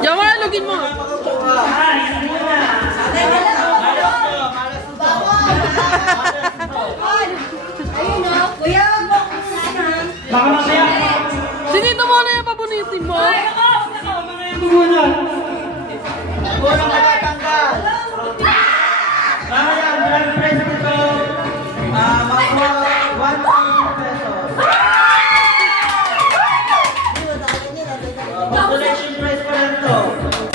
Jamar, login mo. Sinito mo na yung pabunitin mo? Unang matatanggal. Mamaya, brand price nito. Makuha 1,000 pesos. Consolation prize pa lang to.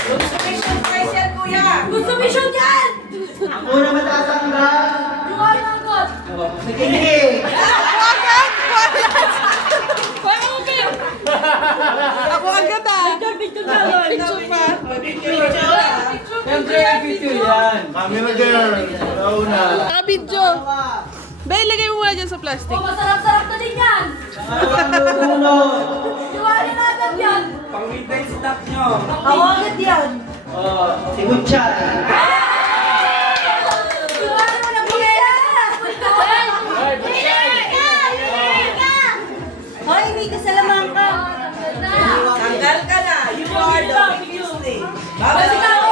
Consumption price yan, kuya. Consumption yan! Ang unang matatanggal. Buhay ng God! Sige. Wagan! Wagan! Wagan mo, Pim! Ako agad ah! Picture pa! Siyempre, video yan. Kami na girl. Rauna. Naka-video! Bay, ilagay mo muna dyan sa plastic. Masarap-sarap na din yan. Diwali na agad yan. Pang-midnight snack nyo. Ako agad yan. Si Butchan. Diwali mo na pagkaya. Hoy, may kasalaman ka. Tanggal ka na. You are the Tuesday.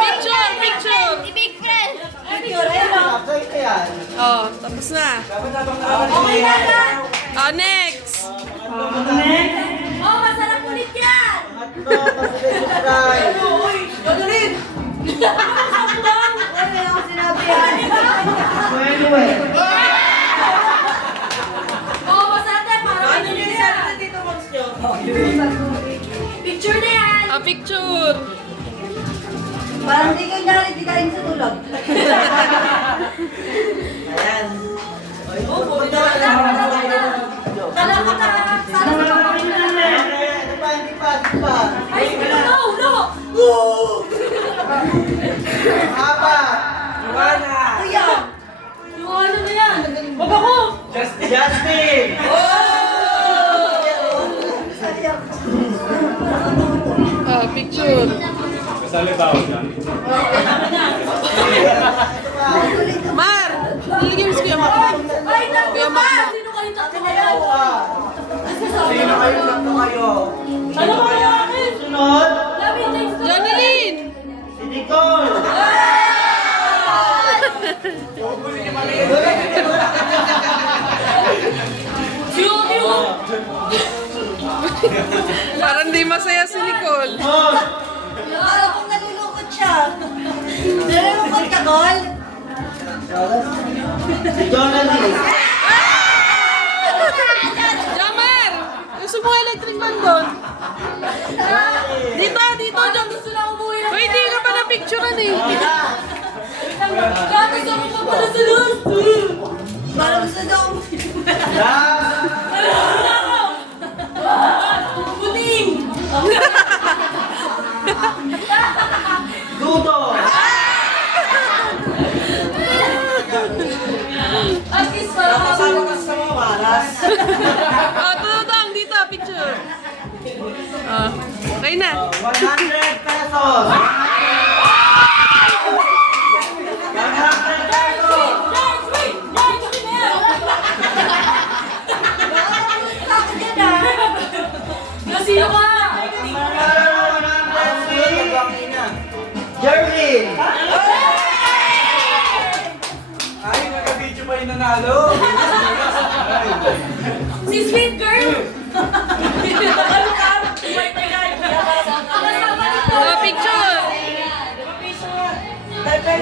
Picture! Picture! Picture, ayun. Upside ka yan. Oh, tapos na. Okay na yan. Oh, next! Oh, masarap ulit yan. Consolation prize. Uy, gagaling. Wala ako sinabi yan. So anyway. Oh, masarap yan. Ano yung sarap na dito, Max nyo? Picture na yan. Oh, picture! Parang di kayo nakikikain sa tulog. Ayan. Oh, pumunta ka na. Kala ka na. Hindi pa. Ay, no, no. Haba. Joanna. Kuya. Yung ano na yan? Wag ako. Justin. Oh, picture! Kasali tao dyan. Mar! Nilagay mo si Kuya Mac. Ay, naku Kuya ba? Mac. Sino kayo tatlo ngayon? Sino kayo tatlo kayo? Ano ba kayo akin? Sunod. Labi, thanks to Jonilyn! Si Nicole. Parang di masaya si Nicole. Parang kung nalulungkot siya. Nalulungkot ka, Gol? Si Jonathan. Jamar! Gusto mo electric fan doon? Dito, dito, Jom. Gusto na umuwi ng... Uy, di ka pa na-picturean eh. Gatas ako pa pala sa last. Parang gusto na umuwi. Puting! Dudo. At least parang kasama ka sa mga waras. Oh, tututong. Dito, picture. Oh, okay na. 100 pesos. 100 pesos. Sino ka? Jervin. Ay, nag-video pa yung nanalo. Si Sweet Girl! Ano ka? Kasama nito! Oh, picture. Okay.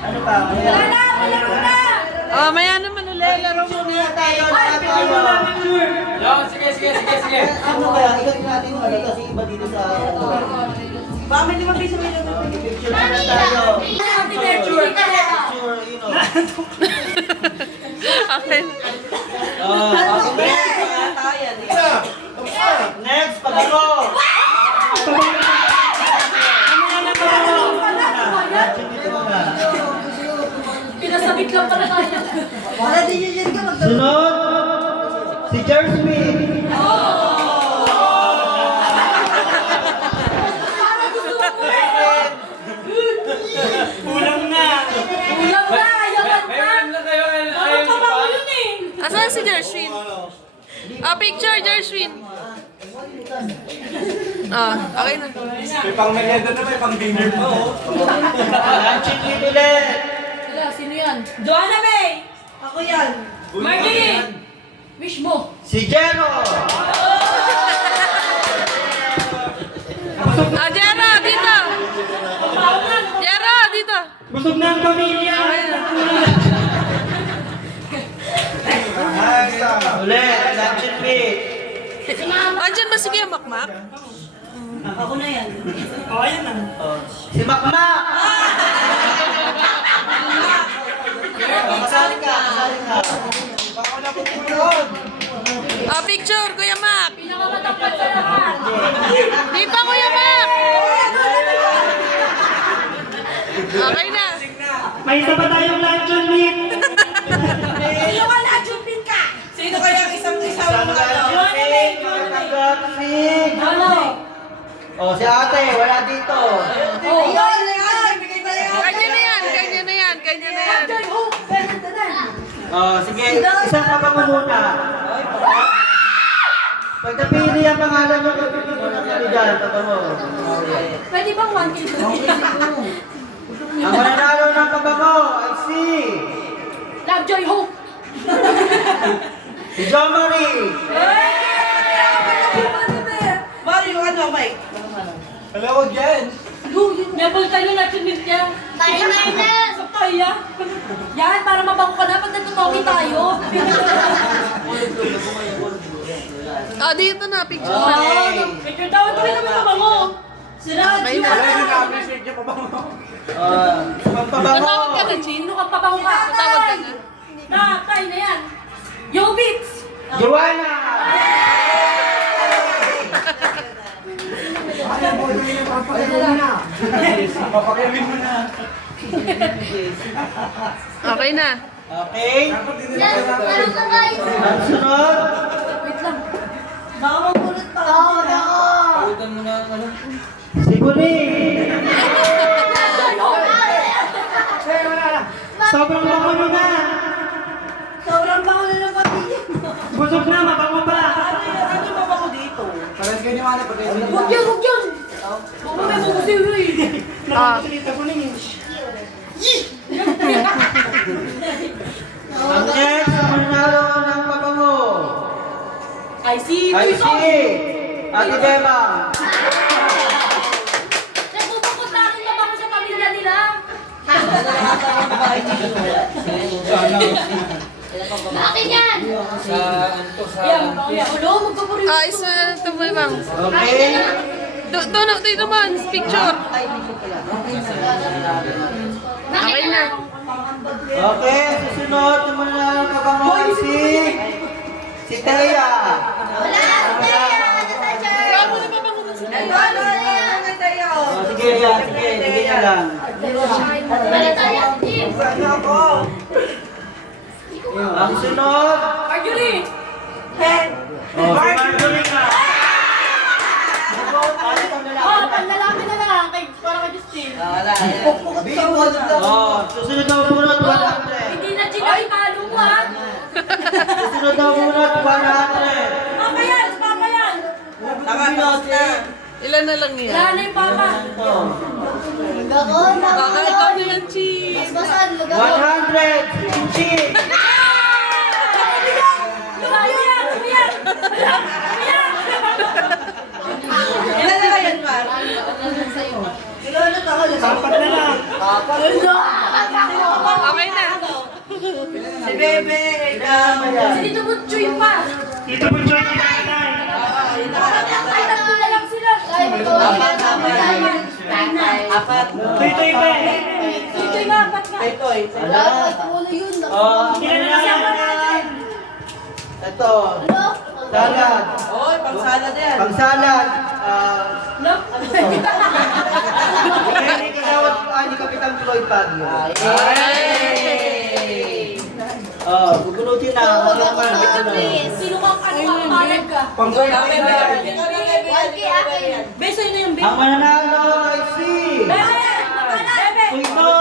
Ano pa? Wala! Oh, maya naman ulit. Laro mo na. Tayo. Sige. Ano kaya? Ikat natin ano kasi iba dito sa Bakit di mabisa mo yung picture na tayo. picture? Picture, you know. Okay. Next, pag-ako. Pinasabit lang pala tayo. Wala din yun ka mag- Sunod, si Jeremy. Para gusto mo Ulam na, yaman May na. ulam na kayo. Ano pa ba ko yun eh? Asan si Jershwin? Picture, Jershwin. Okay na. May pang merienda na, may pang dinner pa. Oh. Luncheon meat ulit. Wala, sino yan? Joanna May! Ako yan. Marjorie! Wish mo. Si Jero. Jera, dito. Jera, dito. Busog na ang pamilya. Ulit, luncheon meat. Andyan ba si Kuya Makmak? Ako na yan. Oo, yan na. Si Makmak. Kasali ka, kasali ka. Bako na pupulog. Picture, Kuya Mak. Pinakamatapat sa lahat. Dito, Kuya Mak. Okay na. May isa pa tayong luncheon meat. Sino ka luncheon meat ka? Sino kaya ang isang Isang luncheon meat, mga kagaksig. Ano? Oh, si ate, wala dito. Ayun, ayun. Bigay tayo. Kanya na yan, kanya na yan, kanya na yan. Oh, sige, isang pabango muna. Pag napili ang pangalan mo, pagpili mo ng kaligan, pabango. Pwede bang 1 kilo? Ang mananalo ng pabango ay si... Lovejoy Hope. Si John Marie. Mario, ano, Mike? Wala, wag yan. Nebol tayo na chumit niya. Sa kaya. Yan, para mabango ka na pag nagtutoki tayo. Dito na, picture. Picture daw, ito rin naman mabango. Si Okay na. Wala, yung na-appreciate niya pa ba mo? Magpabango. Matawag ka na, Chin. Sino kang pabango ka? Matawag ka na. Tayo na yan. Yo, Beats! Joanna. Papakawin mo na. Okay na. Okay. Ang sunod. Wait lang. Baka mapulot pa. Pulutan mo na, ano? Si Guni. Sobrang bango nyo na. Sobrang bango na ng pamilya mo. Busog na, mabango pa. Ano yung mabango dito? Parang kayo niyo, ano, pag kayo niyo. Huwag yan, huwag yan. Baka may mga siyo eh. Nakakita ko na yun. Ang next, ang mananalo ng pabango I see you. ay si Ate Bema. Nagbubukod na akin mabango sa pamilya nila. Akin yan. Sa, ano to, sa... Yan, ulo, magkapuri. Isa ito ba bang? Okay. Dito man, picture. Okay na. Okay, susunod ang mananalo ng pabango ay si Thea. Oh, sige yan, sige, sige niya lang. Ang sunod. Marjorie! Oh, si Marjorie nga. Panlalaki na lang. Para ka Justin. Oh, susunod na bunot 100. Hindi na ginahitalo mo ha. Susunod na bunot 100. Papa yan! Papa yan! Nakabinot na. Ilan na lang yan? Wala na yung papa. Baka ikaw na yan, Chin. 100. Chinchi. Lumayo yan! Lumayan! Lumayan! Ilan na yan, Mar? Apat na lang. Okay na. Si Bebe. Si Tito Butchoy pa. Dito po join yung tatay. Ay, tatlo na lang sila. Apat. Toy-toy pa eh. Tito nga, apat nga. Oh, Ilan na lang yan? ito. Salad. Oy, pang salad yan. Pagsalad. Look. Hindi kinawat ni Kapitan Floyd Pagyo. Oh, gugunutin na. Sino kang ano kang palag ka? Beso yun na yung Ang mananalo ay si Bebe! Bebe! Suino.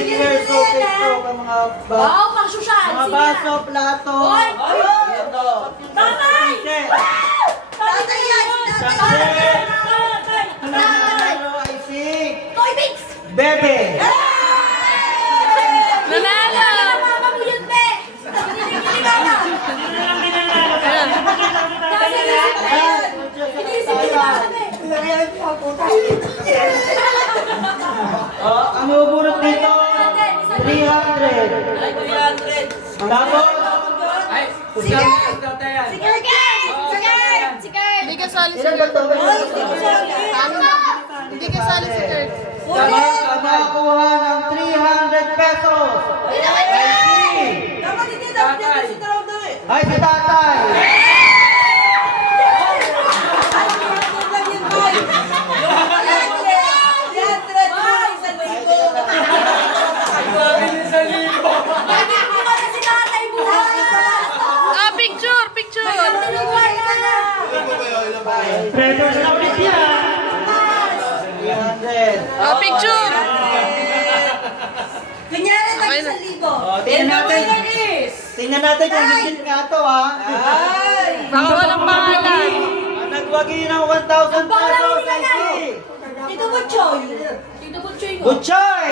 silver showcase to ka mga Wow, pang susan. mga baso, plato. Hoy! Ito. Tatay! Tatay yan! Tatay! Nanalo ay si Toy Mix! Bebe. Nanalo! Mama mo yun, be! Hindi mama! Ang mabunot dito, 300. Tapos, Ay, Sige! tatay yan. Sige! Sige! Sige! Hindi ka sali si ilan ba Kurt. ito? Hindi ka sali si Kurt. Tapos, ang nakakuha ng 300 pesos. Dapat hindi dapat niya si Taraw na eh. Ay, si tatay. Ah, picture! Picture! Treasures na ulit yan. 300. Ah, picture! Kunyari, Okay na. tag-1,000. Tingnan natin. Tingnan natin kung legit nga to, ha. Baka walang pangalan. Ang nagwagi ng 1,000 pesos ay si Tito Butchoy. Tito Butchoy ko. Butchoy.